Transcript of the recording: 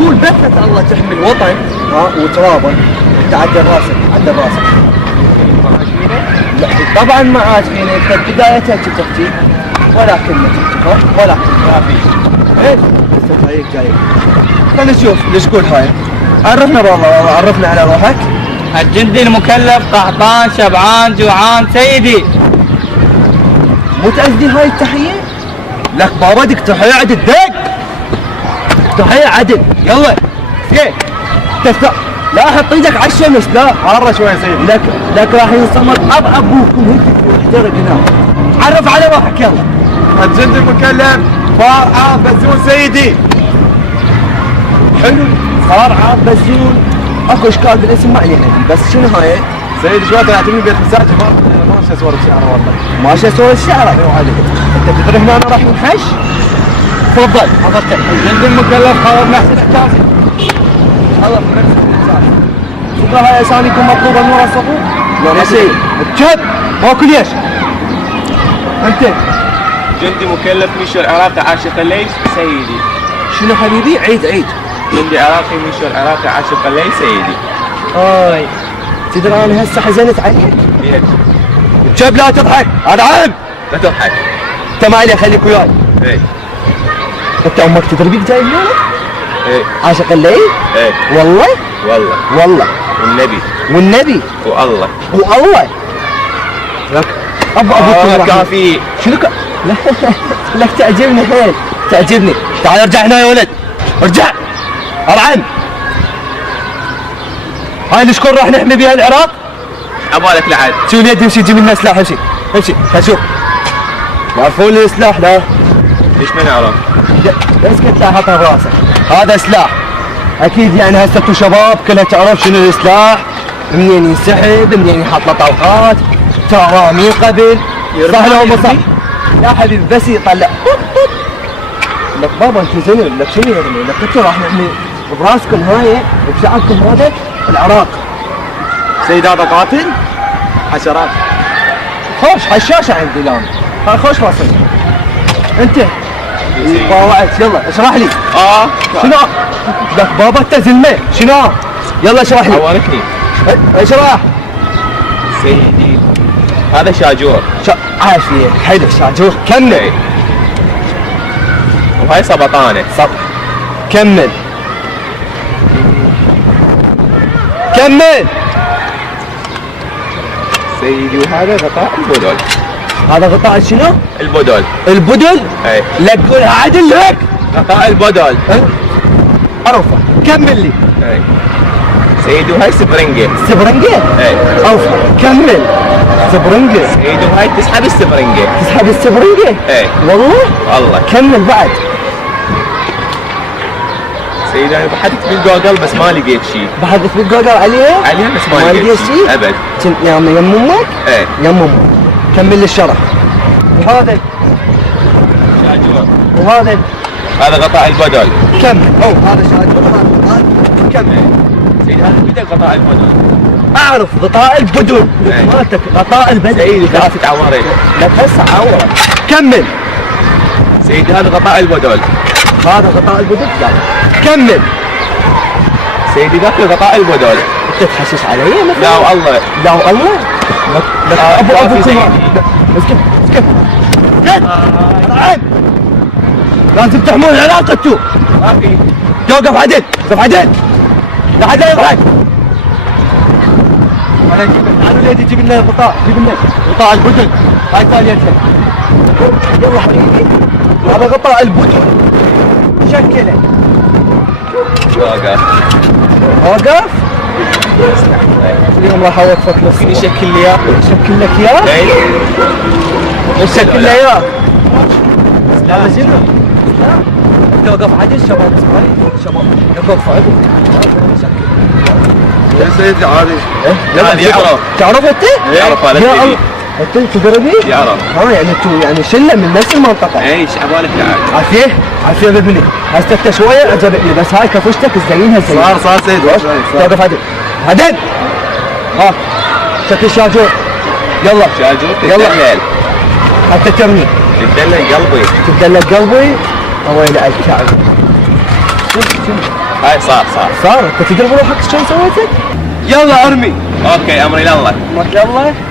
قول بس الله تحمي الوطن وترابه. انت عدل راسك عدل راسك. لا طبعا ما عاجبيني. انت بدايتها تحكي ولا كلمه تحكي ولا كلمه. ايش؟ جايك جايك. خلينا نشوف ليش تقول هاي. عرفنا والله عرفنا على روحك. الجندي المكلف قحطان شبعان جوعان سيدي. مو تأذي هاي التحية؟ لك بابا دك تحية عدل دق. تحية عدل يلا. زين. تسمع لا احط ايدك على الشمس لا. حارة شوي سيدي. لك راح ينصمد ابوكم هيك احترق هنا. عرف على روحك يلا. الجندي المكلف فار عام بزون سيدي. حلو صار عام بزون. اكو اشكال بالاسم ما علينا بس شنو هاي؟ سيدي شوي طلعتني بيت مساجد ما ماشي اسوار الشعر والله. ماشي اسوار الشعر. ايوه عليك. انت تدري هنا انا راح نحش؟ تفضل حضرتك. الجندي المكلف خالد محسن الحجازي. الله شوفوا هاي اساميكم مطلوبه نور الصفوف؟ لا ما شيء. بجد ماكو ليش؟ انت جندي مكلف ميشو العراقي عاشق الليل سيدي. شنو حبيبي؟ عيد. جندي عراقي ميشو العراقي عاشق الليل سيدي. هاي تدري انا هسه حزنت عليك؟ ليش؟ بجد لا تضحك. انا عام. لا تضحك. انت ما عليك خليك وياي. ايه. انت امك تدري بيك جاي اليوم؟ ايه. عاشق الليل؟ ايه. والله؟ والله والنبي والله لك ابوك كافي. شنو لك تعجبني حيل تعجبني. تعال ارجع هنا يا ولد ارجع. ارعن هاي الشكون راح نحمي بها العراق. عبالك لعد. شو اليد امشي جيب لنا سلاح. امشي خل شوف. يعرفون لي سلاح لا؟ ليش ما نعرف؟ اسكت لا حطها براسك. هذا سلاح اكيد يعني هسه انتم شباب كلها تعرف شنو السلاح. منين ينسحب منين يحط له طلقات ترى من قبل صح لو ما صح يا حبيبي بس يطلع لك بابا انت زين. لك شنو يرمي لك انتم راح نحمي براسكم هاي وبشعبكم هذا العراق. سيد هذا قاتل حشرات. خوش حشاشه عندي الان. هاي خوش فاصل. انت طاوعت يلا اشرح لي. شنو لك بابا انت زلمه شنو؟ يلا اشرح لي. عوارتني. اشرح سيدي هذا شاجور. عافيه حلو شاجور. كمل. وهاي سبطانه. كمل سيدي وهذا غطاء البدل. هذا غطاء شنو؟ البدل؟ اي. لا تقولها عدل لك. غطاء البدل. عرفه. كمل لي. اي. سيدي وهاي سبرنجة. اي. عرفه. كمل. سبرنجة. سيدي وهاي تسحب السبرنجة. اي. والله. كمل بعد. سيدي انا بحثت بالجوجل بس ما لقيت شيء. بحثت بالجوجل عليها بس ما لقيت شيء ابد. يا يم امك؟ ايه يم امك. كمل لي الشرح. وهذا شاجور. وهذا هذا غطاء البدل. كمل. هذا شاجور. هذا كمل. سيدي هذا بدك غطاء البدل. اعرف غطاء البدل. مالتك غطاء البدل. سيدي ثلاثة عوارات. لا هسه عوره. كمل. سيدي هذا غطاء البدل. هذا غطاء البدل. كمل. سيدي ذاك غطاء البدل. انت تحسس علي مثلا؟ لا والله. لا والله. ابو اسكت لازم تحمون العلاقة انتو. ما في. توقف عدل. لا حد لا يضحك. انا اجيب تعالوا ليدي جيب لنا غطاء البدل. هاي ثانيتها. يلا حبيبي هذا غطاء البدل. شكله. واقف؟ اليوم راح اوقفك نص. فيني شكل لي اياه. شكل لك اياه؟ شكل لي اياه. هذا شنو؟ توقف عدل شباب شباب توقف عدل. يا سيدي عادي. هذا يعرف. تعرف انت؟ يعرف هذا سيدي. انت تدري؟ يعرف. يعني انتوا يعني شله من نفس المنطقه. ايش عبالك تعال. عافيه بابني. هسه انت شويه عجبتني بس هاي كفشتك تزينها زين. صار سيدي. توقف عدل. ها شكل شاجور. يلا شاجور يلا حتى ترمي. تدلل قلبي. تدلل قلبي. ويلي الكعب. شوف هاي صار. صار انت تدري بروحك شو سويتك؟ يلا ارمي. اوكي امري لله. يلا